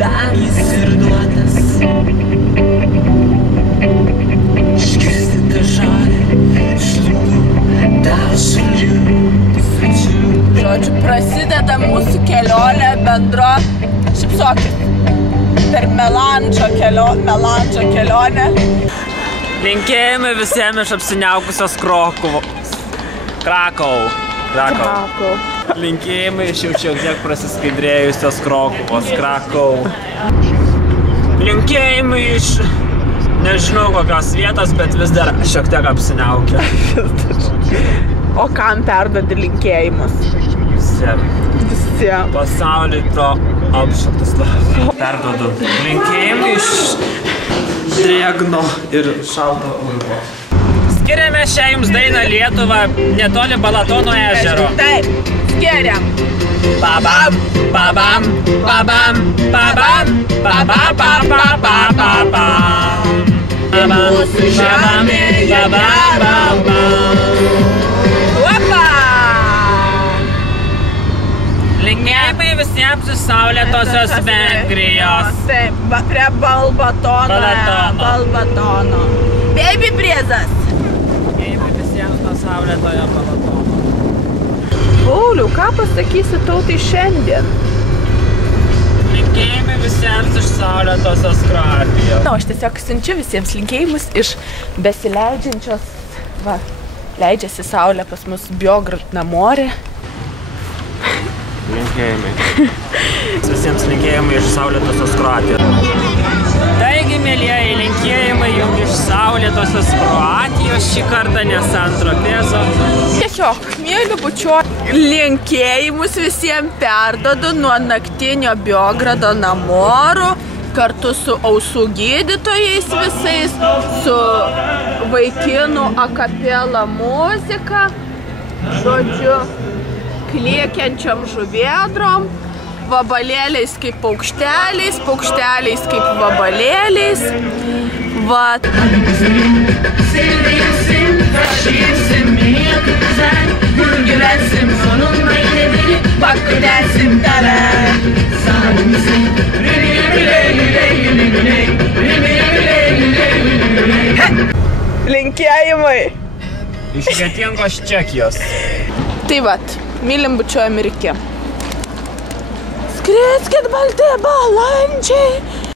Jis ir duotas išgirsti tą žodį iš lūpų tau suliūti svečių. Žodžiu, prasideda mūsų kelionė bendro, šipsokis, per melanžo kelionę. Linkėjimai visiems iš apsiniaukusios Krakou. Linkėjimai iš jau šiek tiek prasiskaidrėjusios Krokuvos, Krakou. Linkėjimai iš nežinau kokios vietos, bet vis dar šiek tiek apsiniaukia. O kam perduodi linkėjimus? Visiems. Pasauliui pro apšaktus lavą. Perduodu linkėjimai iš drėgno ir šalto urvo. Skiriame šią jums dainą Lietuvą netoli Balatono ežero. Taip, skiriam. Babam, babam, babam, babam, babam, babam, babam. Mūsų žemė Opa! Linkėjimai visiems iš saulėtosios Vengrijos. Taip, prie Balbatono. Baby prizas. Linkėjimai visiems nuo saulėtojo Balatono. Pauliau, ką pasakysi tautai šiandien? Linkėjimai visiems iš saulėtosios Kroatijos. Na, aš tiesiog siunčiu visiems linkėjimus iš besileidžiančios, leidžiasi saulė pas mus Biograd Namore. Linkėjimai. Visiems linkėjimai iš saulėtosios Kroatijos. Taigi, mėlieji, linkėjimai jums iš saulėtosios Kroatijos šį kartą, nes antro pėzo. Tiesiog, mėliu bučio, linkėjimus visiems perdodu nuo naktinio Biogrado Namorų, kartu su ausų gydytojais visais, su vaikinų akapela muzika, žodžiu, kliekiančiom žuvėdrom, vabalėliais kaip paukšteliais, paukšteliais kaip vabalėliais. Vat. Linkėjimai. Iš Kretingos Čekijos. Tai vat, mylim bučio Amerikė. Skriskit balti balandžiai,